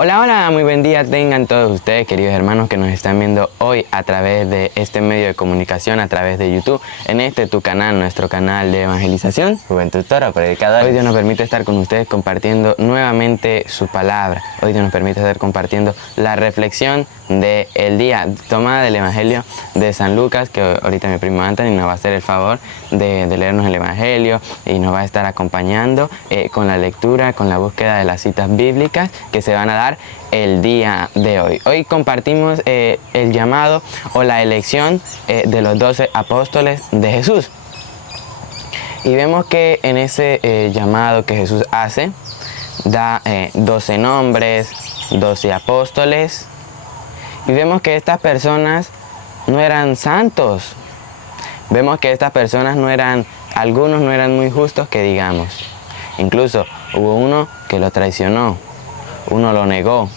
Hola, hola, muy buen día tengan todos ustedes, queridos hermanos que nos están viendo hoy a través de este medio de comunicación, a través de YouTube, en tu canal, nuestro canal de evangelización, Juventud Toro, Predicadores. Hoy Dios nos permite estar con ustedes compartiendo nuevamente su palabra. Hoy Dios nos permite estar compartiendo la reflexión del día, tomada del Evangelio de San Lucas, que ahorita mi primo Anthony nos va a hacer el favor de leernos el Evangelio y nos va a estar acompañando con la lectura, con la búsqueda de las citas bíblicas que se van a dar el día de hoy. Hoy compartimos el llamado o la elección de los 12 apóstoles de Jesús. Y vemos que en ese llamado que Jesús hace, da 12 nombres, 12 apóstoles. Y vemos que estas personas no eran santos. Vemos que estas personas algunos no eran muy justos que digamos. Incluso hubo uno que lo traicionó, uno lo negó,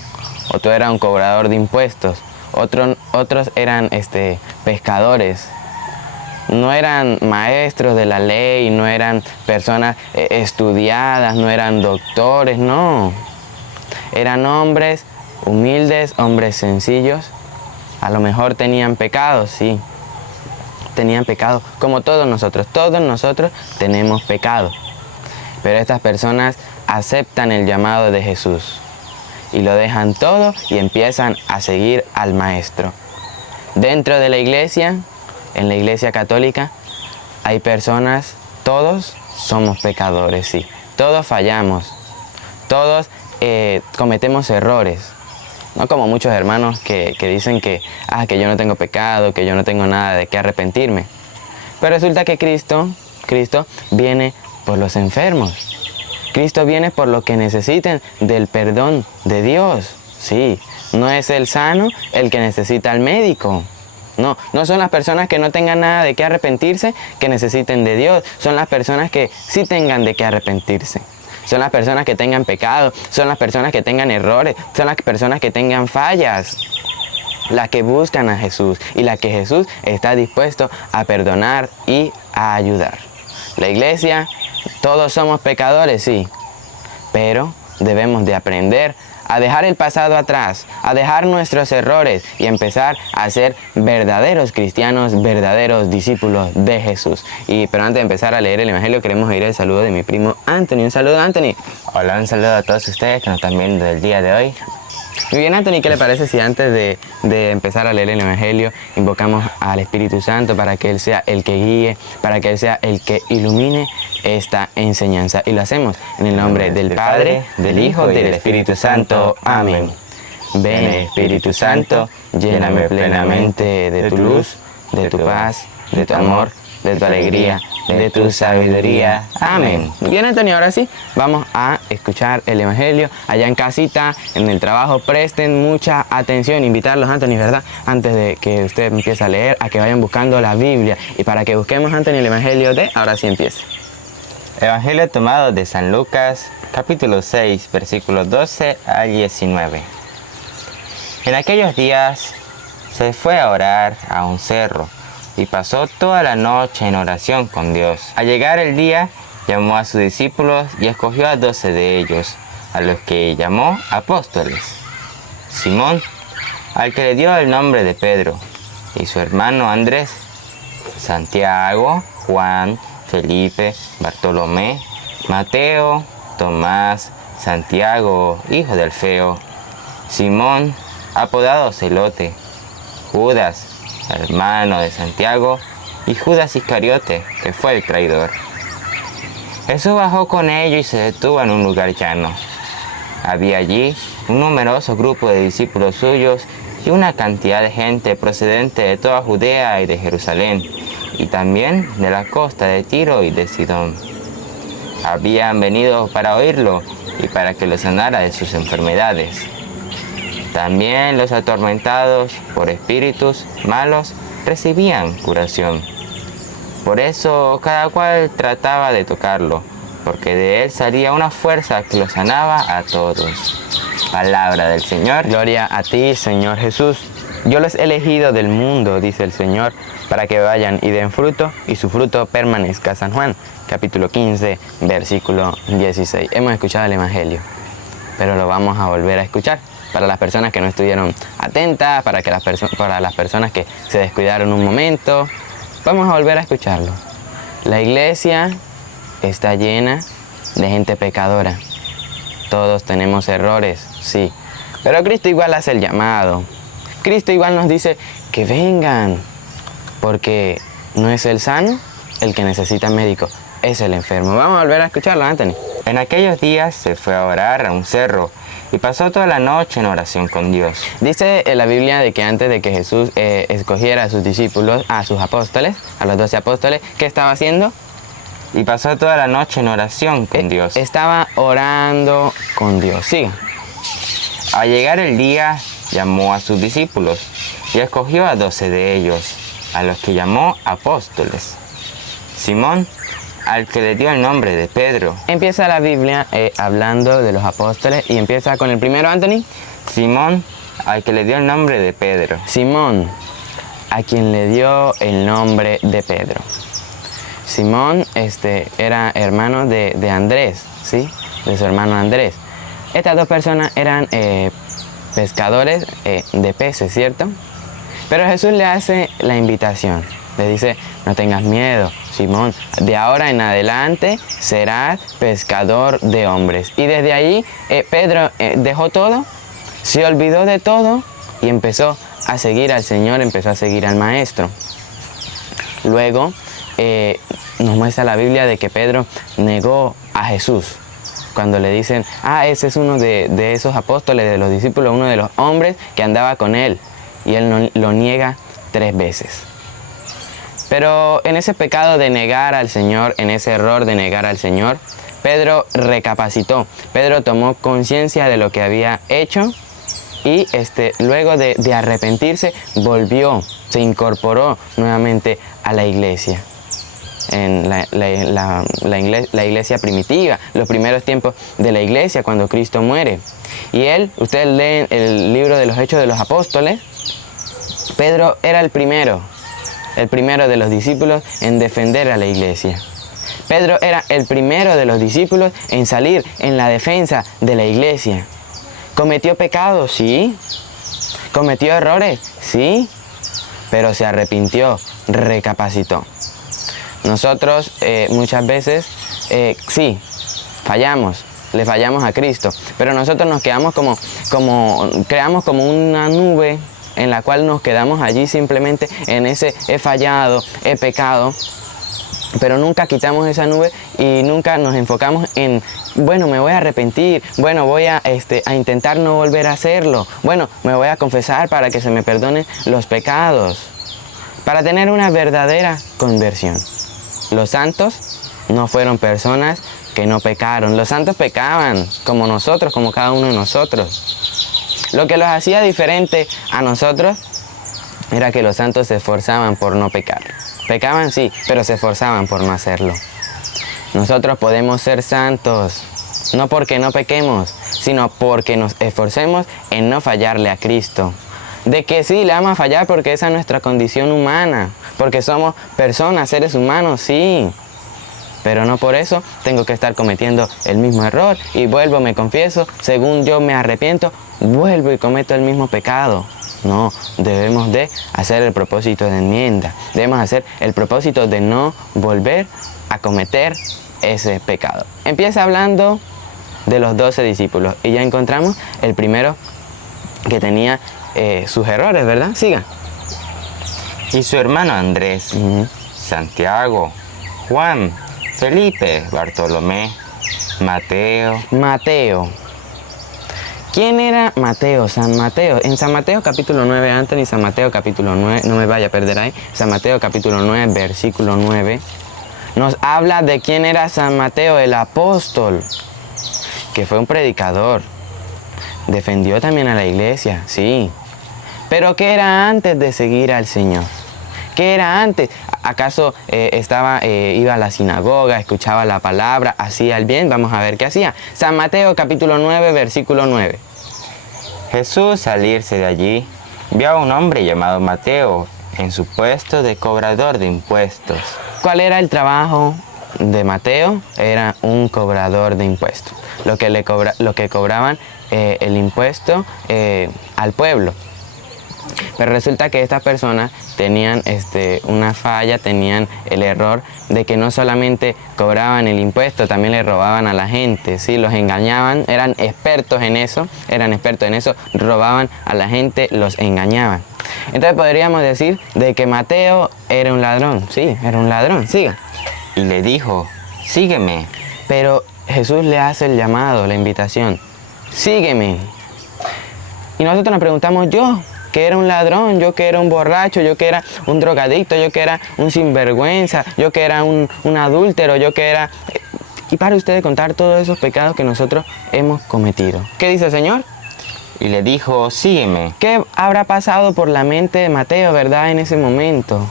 otro era un cobrador de impuestos, otros eran pescadores. No eran maestros de la ley, no eran personas estudiadas, no eran doctores, no. Eran hombres humildes, hombres sencillos. A lo mejor tenían pecado, sí. Tenían pecado, como todos nosotros tenemos pecado. Pero estas personas aceptan el llamado de Jesús y lo dejan todo y empiezan a seguir al Maestro. Dentro de la iglesia, en la iglesia católica, hay personas, todos somos pecadores, sí. Todos fallamos, todos cometemos errores. No como muchos hermanos que dicen que yo no tengo pecado, que yo no tengo nada de qué arrepentirme. Pero resulta que Cristo viene por los enfermos. Cristo viene por los que necesiten del perdón de Dios. Sí, no es el sano el que necesita al médico. No son las personas que no tengan nada de qué arrepentirse que necesiten de Dios. Son las personas que sí tengan de qué arrepentirse. Son las personas que tengan pecado. Son las personas que tengan errores. Son las personas que tengan fallas. Las que buscan a Jesús y las que Jesús está dispuesto a perdonar y a ayudar. La iglesia, todos somos pecadores, sí. Pero debemos de aprender a dejar el pasado atrás, a dejar nuestros errores y empezar a ser verdaderos cristianos, verdaderos discípulos de Jesús. Pero antes de empezar a leer el Evangelio, queremos oír el saludo de mi primo Anthony. Un saludo, Anthony. Hola, un saludo a todos ustedes que nos están viendo el día de hoy. Muy bien, Anthony, ¿qué le parece si antes de empezar a leer el Evangelio invocamos al Espíritu Santo para que Él sea el que guíe, para que Él sea el que ilumine esta enseñanza? Y lo hacemos en el nombre del Padre, del Hijo y del Espíritu Santo. Amén. Ven, Espíritu Santo, lléname plenamente de tu luz, de tu paz, de tu amor, de tu alegría, de tu sabiduría. Amén. Bien, Antonio, ahora sí, vamos a escuchar el Evangelio. Allá en casita, en el trabajo, presten mucha atención. Invitarlos, Antonio, ¿verdad? Antes de que usted empiece a leer, a que vayan buscando la Biblia. Y para que busquemos, Antonio, el Evangelio ahora sí empieza. Evangelio tomado de San Lucas, capítulo 6, versículos 12 al 19. En aquellos días se fue a orar a un cerro y pasó toda la noche en oración con Dios. Al llegar el día, llamó a sus discípulos y escogió a 12 de ellos, a los que llamó apóstoles. Simón, al que le dio el nombre de Pedro, y su hermano Andrés, Santiago, Juan, Felipe, Bartolomé, Mateo, Tomás, Santiago, hijo de Alfeo, Simón, apodado Celote, Judas, hermano de Santiago, y Judas Iscariote, que fue el traidor. Jesús bajó con ellos y se detuvo en un lugar llano. Había allí un numeroso grupo de discípulos suyos y una cantidad de gente procedente de toda Judea y de Jerusalén, y también de la costa de Tiro y de Sidón. Habían venido para oírlo y para que lo sanara de sus enfermedades. También los atormentados por espíritus malos recibían curación. Por eso cada cual trataba de tocarlo, porque de él salía una fuerza que lo sanaba a todos. Palabra del Señor. Gloria a ti, Señor Jesús. Yo los he elegido del mundo, dice el Señor, para que vayan y den fruto, y su fruto permanezca. San Juan, capítulo 15, versículo 16. Hemos escuchado el Evangelio, pero lo vamos a volver a escuchar. para las personas que no estuvieron atentas, para las personas que se descuidaron un momento. Vamos a volver a escucharlo. La iglesia está llena de gente pecadora. Todos tenemos errores, sí. Pero Cristo igual hace el llamado. Cristo igual nos dice que vengan, porque no es el sano el que necesita médico, es el enfermo. Vamos a volver a escucharlo, Anthony. En aquellos días se fue a orar a un cerro y pasó toda la noche en oración con Dios. Dice en la Biblia de que antes de que Jesús escogiera a sus discípulos, a sus apóstoles, a los 12 apóstoles, ¿qué estaba haciendo? Y pasó toda la noche en oración con Dios. Estaba orando con Dios. Siga. Al llegar el día, llamó a sus discípulos y escogió a 12 de ellos, a los que llamó apóstoles. Simón, al que le dio el nombre de Pedro. Empieza la Biblia hablando de los apóstoles y empieza con el primero, Anthony. Simón, al que le dio el nombre de Pedro. Simón, a quien le dio el nombre de Pedro. Simón era hermano de Andrés, ¿sí? De su hermano Andrés. Estas dos personas eran pescadores de peces, ¿cierto? Pero Jesús le hace la invitación. Le dice, no tengas miedo, Simón, de ahora en adelante serás pescador de hombres. Y desde ahí Pedro dejó todo, se olvidó de todo y empezó a seguir al Señor, empezó a seguir al Maestro. Luego nos muestra la Biblia de que Pedro negó a Jesús. Cuando le dicen, ese es uno de esos apóstoles, de los discípulos, uno de los hombres que andaba con él. Y él lo niega 3 veces. Pero en ese pecado de negar al Señor, en ese error de negar al Señor, Pedro recapacitó. Pedro tomó conciencia de lo que había hecho y luego de arrepentirse, volvió, se incorporó nuevamente a la iglesia. En la iglesia primitiva, los primeros tiempos de la iglesia, cuando Cristo muere. Y ustedes leen el libro de los Hechos de los Apóstoles, Pedro era el primero de los discípulos en defender a la iglesia. Pedro era el primero de los discípulos en salir en la defensa de la iglesia. ¿Cometió pecados? Sí. ¿Cometió errores? Sí. Pero se arrepintió, recapacitó. Nosotros muchas veces, sí, fallamos, le fallamos a Cristo, pero nosotros nos quedamos creamos como una nube en la cual nos quedamos allí simplemente en ese he fallado, he pecado, pero nunca quitamos esa nube y nunca nos enfocamos en, bueno, me voy a arrepentir, bueno, voy a intentar no volver a hacerlo, bueno, me voy a confesar para que se me perdonen los pecados, para tener una verdadera conversión. Los santos no fueron personas que no pecaron. Los santos pecaban como nosotros, como cada uno de nosotros. Lo que los hacía diferente a nosotros era que los santos se esforzaban por no pecar. Pecaban sí, pero se esforzaban por no hacerlo. Nosotros podemos ser santos, no porque no pequemos, sino porque nos esforcemos en no fallarle a Cristo. De que sí, le vamos a fallar porque esa es nuestra condición humana, porque somos personas, seres humanos, sí. Pero no por eso tengo que estar cometiendo el mismo error y vuelvo, me confieso, según yo me arrepiento, vuelvo y cometo el mismo pecado. No, debemos de hacer el propósito de enmienda, debemos hacer el propósito de no volver a cometer ese pecado. Empieza hablando de los 12 discípulos y ya encontramos el primero que tenía sus errores, ¿verdad? Siga. Y su hermano Andrés, Santiago, Juan, Felipe, Bartolomé, Mateo. ¿Quién era Mateo? San Mateo. En San Mateo capítulo 9, Anthony, San Mateo capítulo 9, no me vaya a perder ahí. San Mateo capítulo 9, versículo 9, nos habla de quién era San Mateo, el apóstol, que fue un predicador. Defendió también a la iglesia, sí. Pero ¿qué era antes de seguir al Señor? ¿Qué era antes? ¿Acaso iba a la sinagoga, escuchaba la palabra, hacía el bien? Vamos a ver qué hacía. San Mateo capítulo 9, versículo 9. Jesús, al irse de allí, vio a un hombre llamado Mateo en su puesto de cobrador de impuestos. ¿Cuál era el trabajo de Mateo? Era un cobrador de impuestos. Lo que cobraban el impuesto al pueblo. Pero resulta que estas personas tenían una falla, tenían el error de que no solamente cobraban el impuesto, también le robaban a la gente, ¿sí? Los engañaban, eran expertos en eso, robaban a la gente, los engañaban. Entonces podríamos decir de que Mateo era un ladrón, sí, era un ladrón, siga. Y le dijo, sígueme. Pero Jesús le hace el llamado, la invitación, sígueme. Y nosotros nos preguntamos, yo que era un ladrón, yo que era un borracho, yo que era un drogadicto, yo que era un sinvergüenza, yo que era un adúltero, yo que era... Y para usted contar todos esos pecados que nosotros hemos cometido. ¿Qué dice el Señor? Y le dijo, sígueme. ¿Qué habrá pasado por la mente de Mateo, verdad, en ese momento?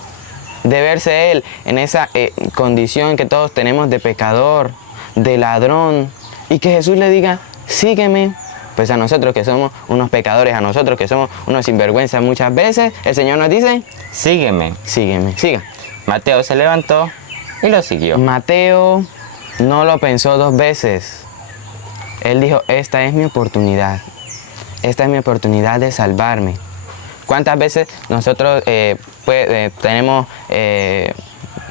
De verse él en esa condición que todos tenemos de pecador, de ladrón, y que Jesús le diga, sígueme. Pues a nosotros que somos unos pecadores, a nosotros que somos unos sinvergüenzas muchas veces, el Señor nos dice, sígueme. Sígueme, siga. Mateo se levantó y lo siguió. Mateo no lo pensó dos veces. Él dijo, esta es mi oportunidad. Esta es mi oportunidad de salvarme. ¿Cuántas veces nosotros tenemos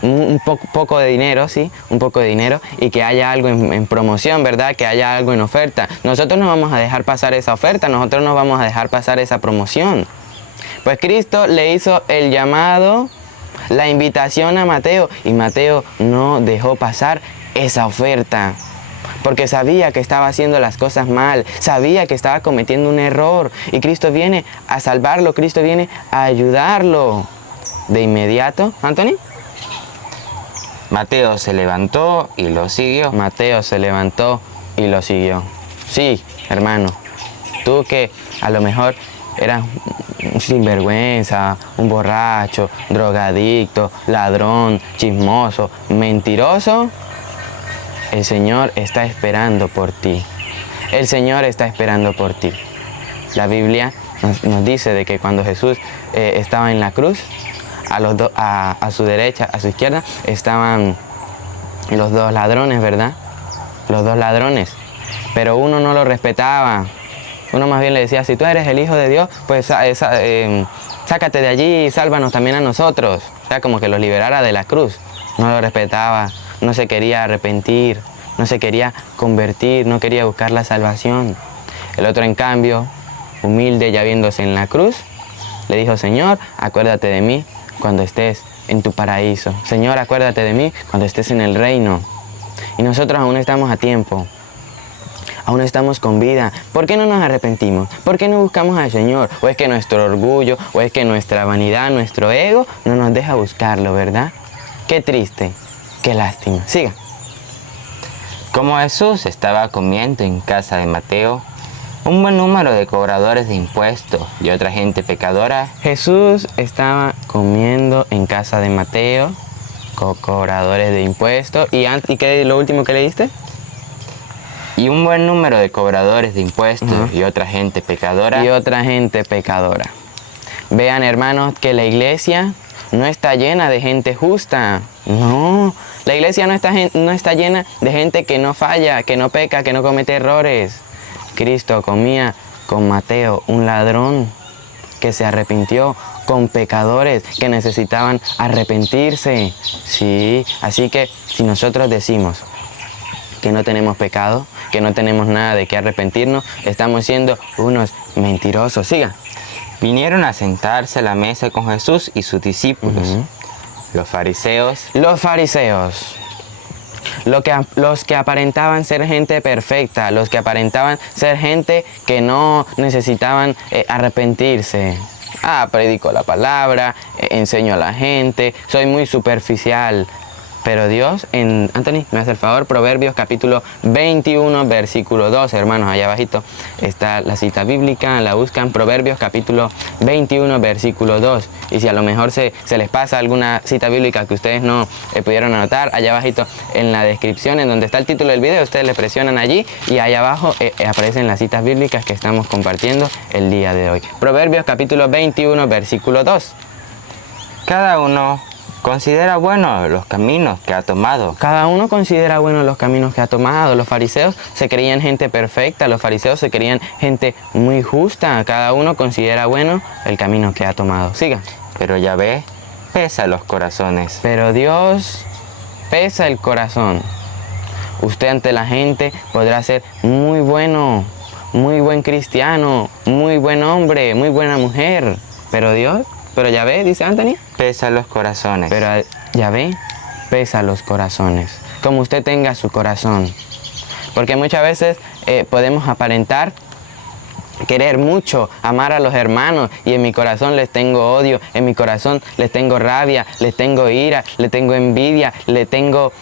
un poco de dinero, sí, un poco de dinero, y que haya algo en promoción, ¿verdad? Que haya algo en oferta. Nosotros no vamos a dejar pasar esa oferta, nosotros no vamos a dejar pasar esa promoción. Pues Cristo le hizo el llamado, la invitación a Mateo, y Mateo no dejó pasar esa oferta. Porque sabía que estaba haciendo las cosas mal, sabía que estaba cometiendo un error, y Cristo viene a salvarlo, Cristo viene a ayudarlo. De inmediato, ¿Anthony? Mateo se levantó y lo siguió. Mateo se levantó y lo siguió. Sí, hermano, tú que a lo mejor eras un sinvergüenza, un borracho, drogadicto, ladrón, chismoso, mentiroso, el Señor está esperando por ti. El Señor está esperando por ti. La Biblia nos dice de que cuando Jesús estaba en la cruz, a su derecha, a su izquierda, estaban los dos ladrones, ¿verdad? Los dos ladrones. Pero uno no lo respetaba. Uno más bien le decía, si tú eres el Hijo de Dios, pues sácate de allí y sálvanos también a nosotros. O sea, como que los liberara de la cruz. No lo respetaba, no se quería arrepentir, no se quería convertir, no quería buscar la salvación. El otro, en cambio, humilde, ya viéndose en la cruz, le dijo, Señor, acuérdate de mí cuando estés en tu paraíso. Señor, acuérdate de mí cuando estés en el reino. Y nosotros aún estamos a tiempo. Aún estamos con vida. ¿Por qué no nos arrepentimos? ¿Por qué no buscamos al Señor? ¿O es que nuestro orgullo, o es que nuestra vanidad, nuestro ego no nos deja buscarlo, verdad? Qué triste, qué lástima. Siga. Como Jesús estaba comiendo en casa de Mateo, un buen número de cobradores de impuestos y otra gente pecadora. Jesús estaba comiendo en casa de Mateo, cobradores de impuestos. ¿Y qué lo último que leíste? Y un buen número de cobradores de impuestos y otra gente pecadora. Y otra gente pecadora. Vean, hermanos, que la iglesia no está llena de gente justa. No, la iglesia no está llena de gente que no falla, que no peca, que no comete errores. Cristo comía con Mateo, un ladrón que se arrepintió, con pecadores que necesitaban arrepentirse. Sí, así que si nosotros decimos que no tenemos pecado, que no tenemos nada de qué arrepentirnos, estamos siendo unos mentirosos. Siga. Vinieron a sentarse a la mesa con Jesús y sus discípulos. Los fariseos. Los fariseos. Los que aparentaban ser gente perfecta, los que aparentaban ser gente que no necesitaban arrepentirse. Predico la palabra, enseño a la gente, soy muy superficial. Pero Dios, Anthony, me hace el favor, Proverbios capítulo 21, versículo 2, hermanos, allá abajito está la cita bíblica, la buscan, Proverbios capítulo 21, versículo 2. Y si a lo mejor se les pasa alguna cita bíblica que ustedes no pudieron anotar, allá abajito en la descripción, en donde está el título del video, ustedes le presionan allí y allá abajo aparecen las citas bíblicas que estamos compartiendo el día de hoy. Proverbios capítulo 21, versículo 2. Cada uno considera buenos los caminos que ha tomado. Cada uno considera buenos los caminos que ha tomado. Los fariseos se creían gente perfecta, los fariseos se creían gente muy justa. Cada uno considera bueno el camino que ha tomado. Siga. Pero Yahvé pesa los corazones. Pero Dios pesa el corazón. Usted ante la gente podrá ser muy bueno, muy buen cristiano, muy buen hombre, muy buena mujer. Pero Dios, pero Yahvé, dice Anthony, Pesa los corazones. pero Yahvé pesa los corazones. Como usted tenga su corazón. Porque muchas veces podemos aparentar querer mucho, amar a los hermanos, y en mi corazón les tengo odio, en mi corazón les tengo rabia, les tengo ira, les tengo envidia, les tengo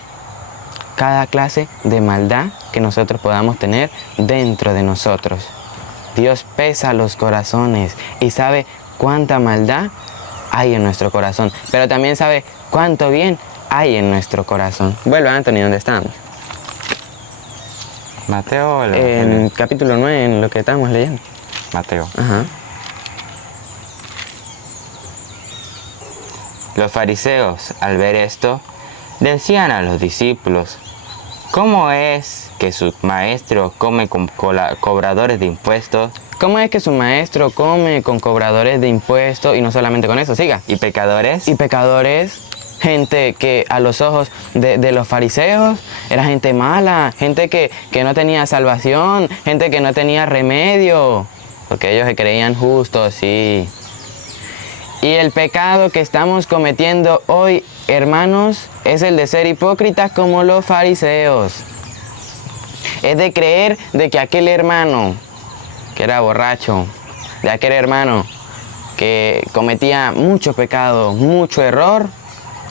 cada clase de maldad que nosotros podamos tener dentro de nosotros. Dios pesa los corazones y sabe cuánta maldad hay en nuestro corazón, pero también sabe cuánto bien hay en nuestro corazón. Vuelve, Anthony, ¿dónde estamos? Mateo. En capítulo 9, en lo que estamos leyendo. Mateo. Ajá. Los fariseos, al ver esto, decían a los discípulos: ¿cómo es que su maestro come con cobradores de impuestos ¿Cómo es que su maestro come con cobradores de impuestos y no solamente con eso? Siga. y pecadores? Y pecadores, gente que a los ojos de los fariseos era gente mala, gente que no tenía salvación, gente que no tenía remedio, porque ellos se creían justos, sí. Y el pecado que estamos cometiendo hoy, hermanos, es el de ser hipócritas como los fariseos. Es de creer de que aquel hermano que era borracho, de aquel hermano que cometía mucho pecado, mucho error,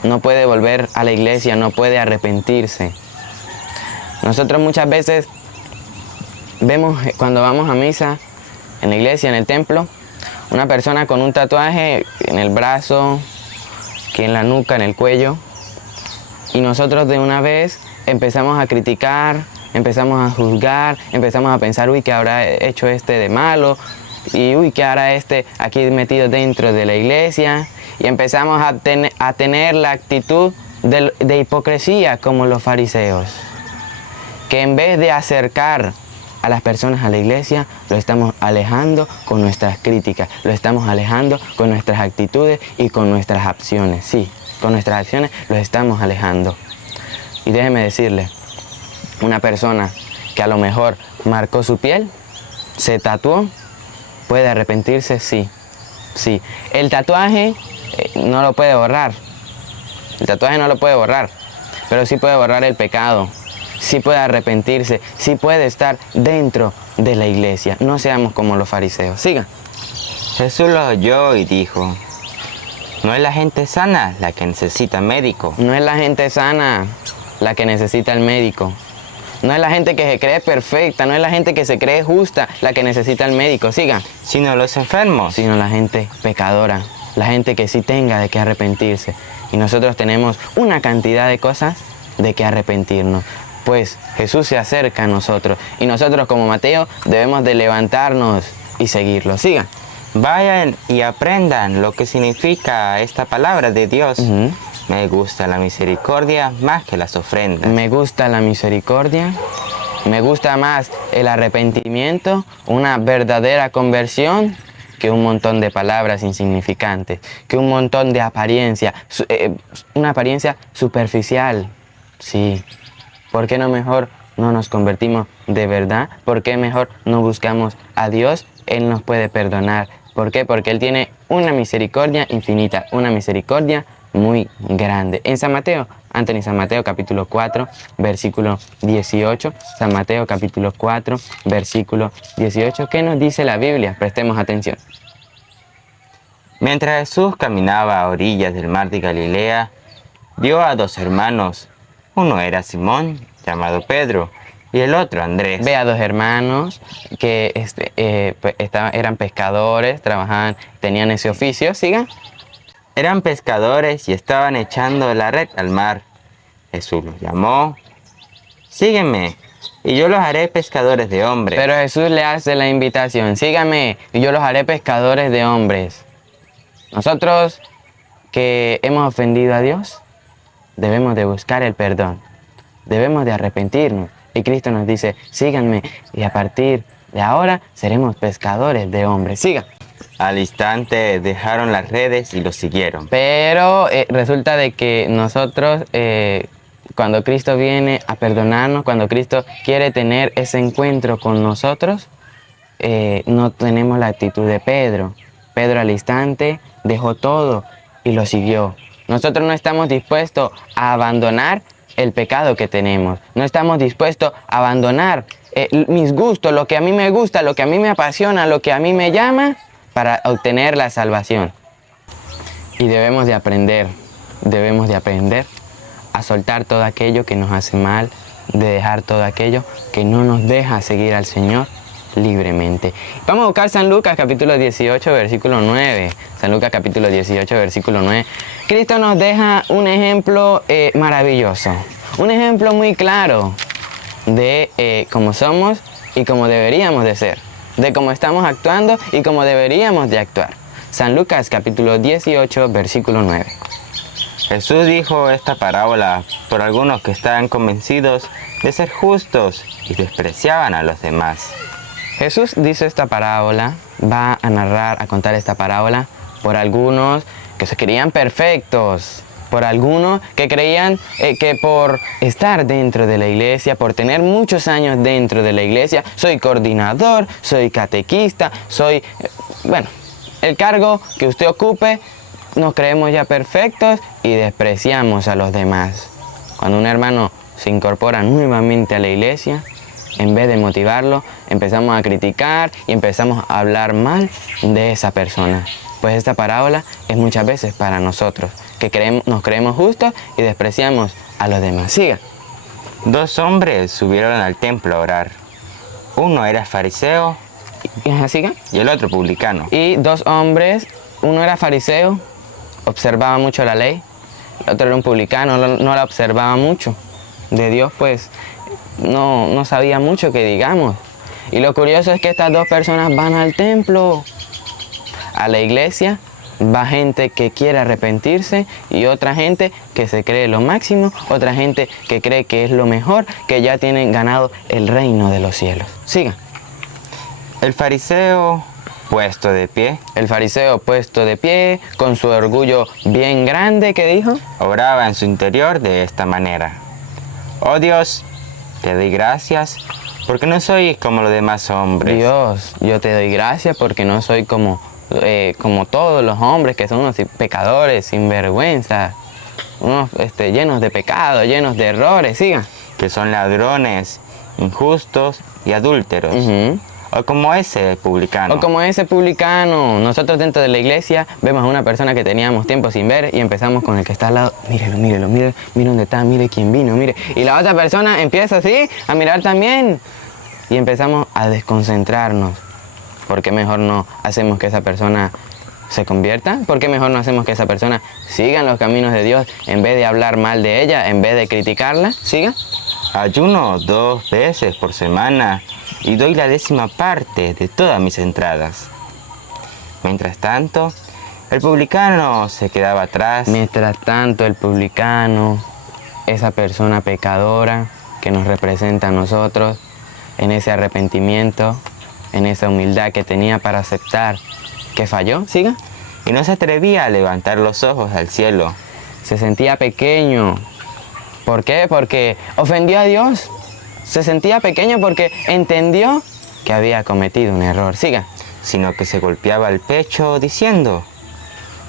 no puede volver a la iglesia, no puede arrepentirse. Nosotros muchas veces vemos cuando vamos a misa, en la iglesia, en el templo, una persona con un tatuaje en el brazo, aquí en la nuca, en el cuello, y nosotros de una vez empezamos a criticar, empezamos a juzgar, empezamos a pensar, uy, ¿qué habrá hecho este de malo? Y uy, ¿qué hará este aquí metido dentro de la iglesia? Y empezamos a tener la actitud de hipocresía como los fariseos, que en vez de acercar a las personas a la iglesia, lo estamos alejando con nuestras críticas, lo estamos alejando con nuestras actitudes y con nuestras acciones. Sí, con nuestras acciones los estamos alejando. Y déjeme decirle, una persona que a lo mejor marcó su piel, se tatuó, ¿puede arrepentirse? Sí, sí. El tatuaje no lo puede borrar. El tatuaje no lo puede borrar, pero sí puede borrar el pecado. Sí puede arrepentirse, sí puede estar dentro de la iglesia. No seamos como los fariseos. Siga. Jesús los oyó y dijo: no es la gente sana la que necesita médico. No es la gente sana la que necesita el médico. No es la gente que se cree perfecta, no es la gente que se cree justa la que necesita el médico. Siga. Sino los enfermos. Sino la gente pecadora, la gente que sí tenga de qué arrepentirse. Y nosotros tenemos una cantidad de cosas de qué arrepentirnos. Pues Jesús se acerca a nosotros y nosotros como Mateo debemos de levantarnos y seguirlo. Siga. Vayan y aprendan lo que significa esta palabra de Dios. Me gusta la misericordia más que las ofrendas. Me gusta la misericordia, me gusta más el arrepentimiento, una verdadera conversión, que un montón de palabras insignificantes, que un montón de apariencia, una apariencia superficial. Sí. ¿Por qué no mejor no nos convertimos de verdad? ¿Por qué mejor no buscamos a Dios? Él nos puede perdonar. ¿Por qué? Porque Él tiene una misericordia infinita, una misericordia muy grande. En San Mateo, Anthony, San Mateo capítulo 4, versículo 18. San Mateo capítulo 4, versículo 18. ¿Qué nos dice la Biblia? Prestemos atención. Mientras Jesús caminaba a orillas del mar de Galilea, vio a dos hermanos. Uno era Simón, llamado Pedro, y el otro Andrés. Ve a dos hermanos que eran pescadores, trabajaban, tenían ese oficio. Sigan. Eran pescadores y estaban echando la red al mar. Jesús los llamó: sígueme, y yo los haré pescadores de hombres. Pero Jesús le hace la invitación: sígame, y yo los haré pescadores de hombres. Nosotros que hemos ofendido a Dios, debemos de buscar el perdón. Debemos de arrepentirnos. Y Cristo nos dice, síganme y a partir de ahora seremos pescadores de hombres. Sigan. Al instante dejaron las redes y lo siguieron. Pero resulta de que nosotros, cuando Cristo viene a perdonarnos, cuando Cristo quiere tener ese encuentro con nosotros, no tenemos la actitud de Pedro. Pedro al instante dejó todo y lo siguió. Nosotros no estamos dispuestos a abandonar el pecado que tenemos. No estamos dispuestos a abandonar mis gustos, lo que a mí me gusta, lo que a mí me apasiona, lo que a mí me llama, para obtener la salvación. Y debemos de aprender a soltar todo aquello que nos hace mal, de dejar todo aquello que no nos deja seguir al Señor libremente. Vamos a buscar San Lucas capítulo 18 versículo 9. San Lucas capítulo 18 versículo 9. Cristo nos deja un ejemplo maravilloso, un ejemplo muy claro de cómo somos y cómo deberíamos de ser, de cómo estamos actuando y cómo deberíamos de actuar. San Lucas capítulo 18 versículo 9. Jesús dijo esta parábola por algunos que estaban convencidos de ser justos y despreciaban a los demás. Jesús dice esta parábola, va a narrar, a contar esta parábola por algunos que se creían perfectos, por algunos que creían que por estar dentro de la iglesia, por tener muchos años dentro de la iglesia, soy coordinador, soy catequista, soy, bueno, el cargo que usted ocupe, nos creemos ya perfectos y despreciamos a los demás. Cuando un hermano se incorpora nuevamente a la iglesia, en vez de motivarlo, empezamos a criticar y empezamos a hablar mal de esa persona. Pues esta parábola es muchas veces para nosotros, que nos creemos justos y despreciamos a los demás. Siga. 2 hombres subieron al templo a orar. Uno era fariseo Siga. y el otro publicano. Y 2 hombres, uno era fariseo, observaba mucho la ley, el otro era un publicano, no la observaba mucho. De Dios pues no sabía mucho que digamos. Y lo curioso es que estas 2 personas van al templo. A la iglesia va gente que quiere arrepentirse y otra gente que se cree lo máximo, otra gente que cree que es lo mejor, que ya tienen ganado el reino de los cielos. Siga. El fariseo, puesto de pie, El fariseo puesto de pie, con su orgullo bien grande, ¿qué dijo? oraba en su interior de esta manera. Oh Dios, te doy gracias porque no soy como los demás hombres. Dios, yo te doy gracias porque no soy como todos los hombres que son unos pecadores, sin vergüenza, unos llenos de pecado, llenos de errores. Siga. Que son ladrones, injustos y adúlteros. O como ese publicano. O como ese publicano. Nosotros dentro de la iglesia vemos a una persona que teníamos tiempo sin ver y empezamos con el que está al lado. Mírelo, mire dónde está, mire quién vino, mire. Y la otra persona empieza así a mirar también. Y empezamos a desconcentrarnos. ¿Por qué mejor no hacemos que esa persona se convierta? ¿Por qué mejor no hacemos que esa persona siga en los caminos de Dios en vez de hablar mal de ella, en vez de criticarla? Siga. Ayuno 2 veces por semana y doy la 10ª parte de todas mis entradas. Mientras tanto, el publicano se quedaba atrás. Mientras tanto, el publicano, esa persona pecadora que nos representa a nosotros, en ese arrepentimiento, en esa humildad que tenía para aceptar que falló, siga. Y no se atrevía a levantar los ojos al cielo. Se sentía pequeño. ¿Por qué? Porque ofendió a Dios. Se sentía pequeño porque entendió que había cometido un error. Siga. Sino que se golpeaba el pecho diciendo: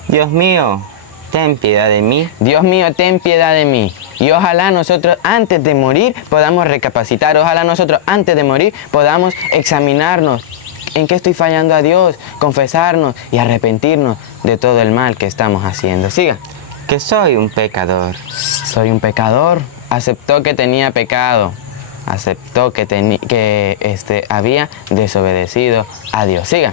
Dios mío, ten piedad de mí. Dios mío, ten piedad de mí. Y ojalá nosotros antes de morir podamos recapacitar. Ojalá nosotros antes de morir podamos examinarnos. ¿En qué estoy fallando a Dios? Confesarnos y arrepentirnos de todo el mal que estamos haciendo. Siga. Que soy un pecador. Soy un pecador. Aceptó que tenía pecado. Aceptó que había desobedecido a Dios. Siga.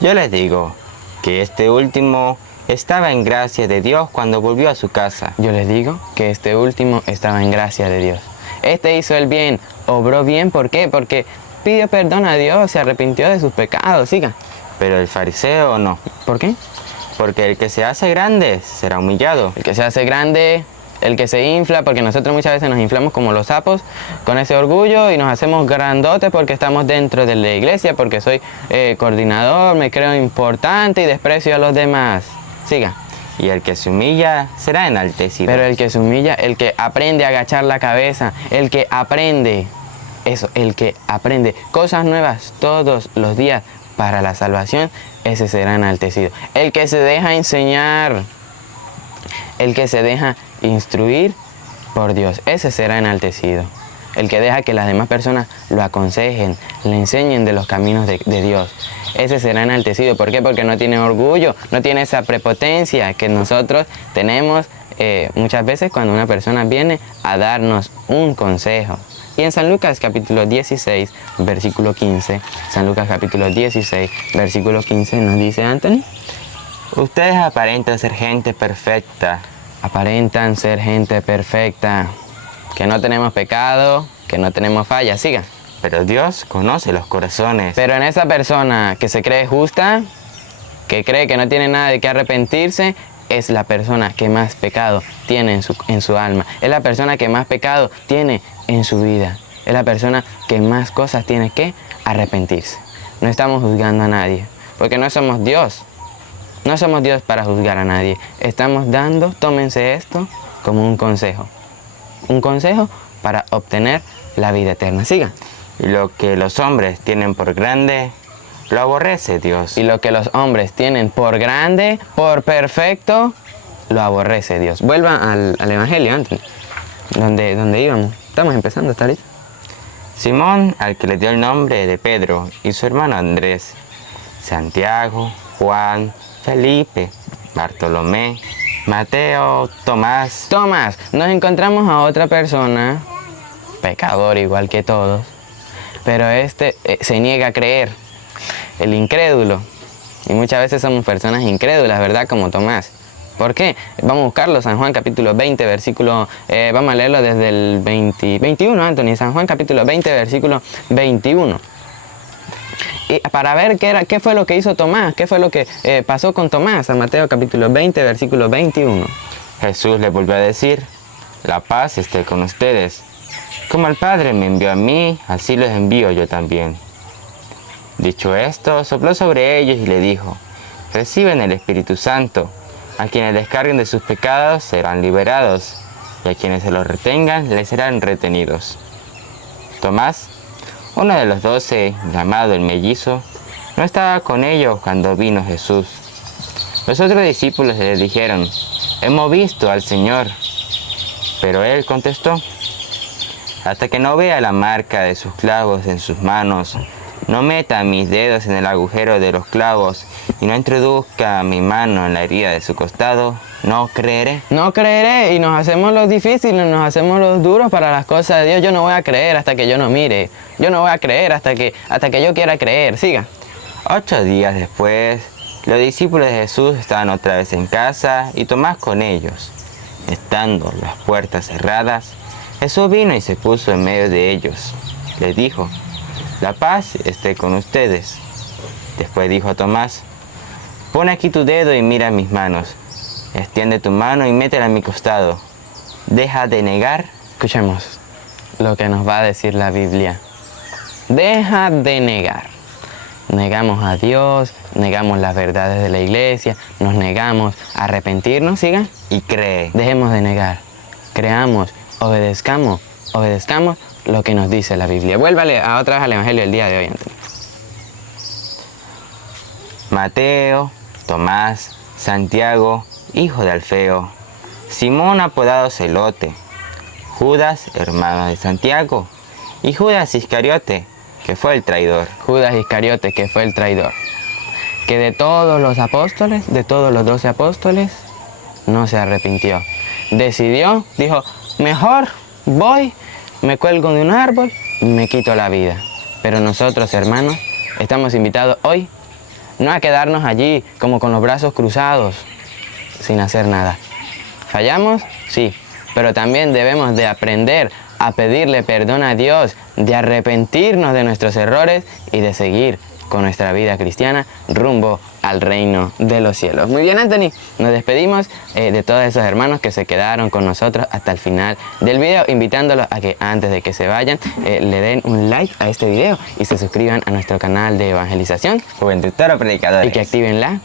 Yo les digo que este último estaba en gracia de Dios cuando volvió a su casa. Yo les digo que este último estaba en gracia de Dios. Este hizo el bien, obró bien. ¿Por qué? Porque pidió perdón a Dios, se arrepintió de sus pecados. Siga. Pero el fariseo no. ¿Por qué? Porque el que se hace grande será humillado. El que se hace grande, el que se infla, porque nosotros muchas veces nos inflamos como los sapos con ese orgullo y nos hacemos grandotes porque estamos dentro de la iglesia, porque soy coordinador, me creo importante y desprecio a los demás. Siga. Y el que se humilla será enaltecido. Pero el que se humilla, el que aprende a agachar la cabeza, el que aprende, eso, el que aprende cosas nuevas todos los días para la salvación, ese será enaltecido. El que se deja enseñar, el que se deja instruir por Dios, ese será enaltecido. El que deja que las demás personas lo aconsejen, le enseñen de los caminos de Dios, ese será enaltecido. ¿Por qué? Porque no tiene orgullo, no tiene esa prepotencia que nosotros tenemos muchas veces cuando una persona viene a darnos un consejo. Y en San Lucas capítulo 16, versículo 15, San Lucas capítulo 16, versículo 15 nos dice Anthony: ustedes aparentan ser gente perfecta. Aparentan ser gente perfecta, que no tenemos pecado, que no tenemos falla. Siga. Pero Dios conoce los corazones. Pero en esa persona que se cree justa, que cree que no tiene nada de qué arrepentirse, es la persona que más pecado tiene en su alma. Es la persona que más pecado tiene en su vida. Es la persona que más cosas tiene que arrepentirse. No estamos juzgando a nadie, porque no somos Dios. No somos Dios para juzgar a nadie. Estamos dando, tómense esto como un consejo. Un consejo para obtener la vida eterna. Siga. Y lo que los hombres tienen por grande, lo aborrece Dios. Y lo que los hombres tienen por grande, por perfecto, lo aborrece Dios. Vuelva al Evangelio antes, donde íbamos. Estamos empezando hasta ahorita. Simón, al que le dio el nombre de Pedro, y su hermano Andrés, Santiago, Juan, Felipe, Bartolomé, Mateo, Tomás. Tomás, nos encontramos a otra persona, pecador igual que todos, pero se niega a creer, el incrédulo. Y muchas veces somos personas incrédulas, ¿verdad? Como Tomás. ¿Por qué? Vamos a buscarlo, San Juan capítulo 20, versículo, vamos a leerlo desde el 21, Anthony, San Juan capítulo 20, versículo 21. Y para ver qué fue lo que hizo Tomás, qué fue lo que pasó con Tomás, San Mateo capítulo 20, versículo 21. Jesús le volvió a decir: la paz esté con ustedes. Como el Padre me envió a mí, así los envío yo también. Dicho esto, sopló sobre ellos y le dijo: reciben el Espíritu Santo. A quienes descarguen de sus pecados serán liberados, y a quienes se los retengan les serán retenidos. Tomás, uno de los 12, llamado el mellizo, no estaba con ellos cuando vino Jesús. Los otros discípulos le dijeron: hemos visto al Señor. Pero él contestó: hasta que no vea la marca de sus clavos en sus manos, no meta mis dedos en el agujero de los clavos y no introduzca mi mano en la herida de su costado, no creeré. No creeré, y nos hacemos los difíciles, nos hacemos los duros para las cosas de Dios. Yo no voy a creer hasta que yo no mire. Yo no voy a creer hasta que yo quiera creer. Siga. 8 días después, los discípulos de Jesús estaban otra vez en casa y Tomás con ellos. Estando las puertas cerradas, Jesús vino y se puso en medio de ellos. Les dijo: la paz esté con ustedes. Después dijo a Tomás: pon aquí tu dedo y mira mis manos. Extiende tu mano y métela en mi costado. Deja de negar. Escuchemos lo que nos va a decir la Biblia. Deja de negar. Negamos a Dios, negamos las verdades de la iglesia, nos negamos a arrepentirnos, sigan. Y cree. Dejemos de negar. Creamos, obedezcamos lo que nos dice la Biblia. Vuélvale otra vez al Evangelio del día de hoy, Antonio. Mateo, Tomás, Santiago, hijo de Alfeo, Simón apodado Celote, Judas, hermano de Santiago, y Judas Iscariote, que fue el traidor. Judas Iscariote, que fue el traidor. Que de todos los apóstoles, de todos los 12 apóstoles, no se arrepintió. Decidió, dijo: mejor voy, me cuelgo de un árbol, me quito la vida. Pero nosotros, hermanos, estamos invitados hoy no a quedarnos allí como con los brazos cruzados, sin hacer nada. ¿Fallamos? Sí, pero también debemos de aprender a pedirle perdón a Dios, de arrepentirnos de nuestros errores y de seguir con nuestra vida cristiana rumbo al reino de los cielos. Muy bien, Anthony, nos despedimos de todos esos hermanos que se quedaron con nosotros hasta el final del video, invitándolos a que antes de que se vayan le den un like a este video y se suscriban a nuestro canal de evangelización Juventud Toro Predicadores. y que activen la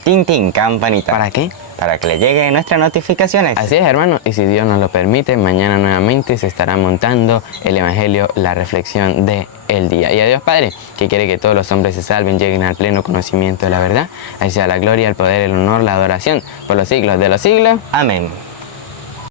campanita. ¿Para qué? Para que le lleguen nuestras notificaciones. Así es, hermano, y si Dios nos lo permite, mañana nuevamente se estará montando el Evangelio, la reflexión del día. Y a Dios Padre, que quiere que todos los hombres se salven, lleguen al pleno conocimiento de la verdad, a ella la gloria, el poder, el honor, la adoración, por los siglos de los siglos. Amén.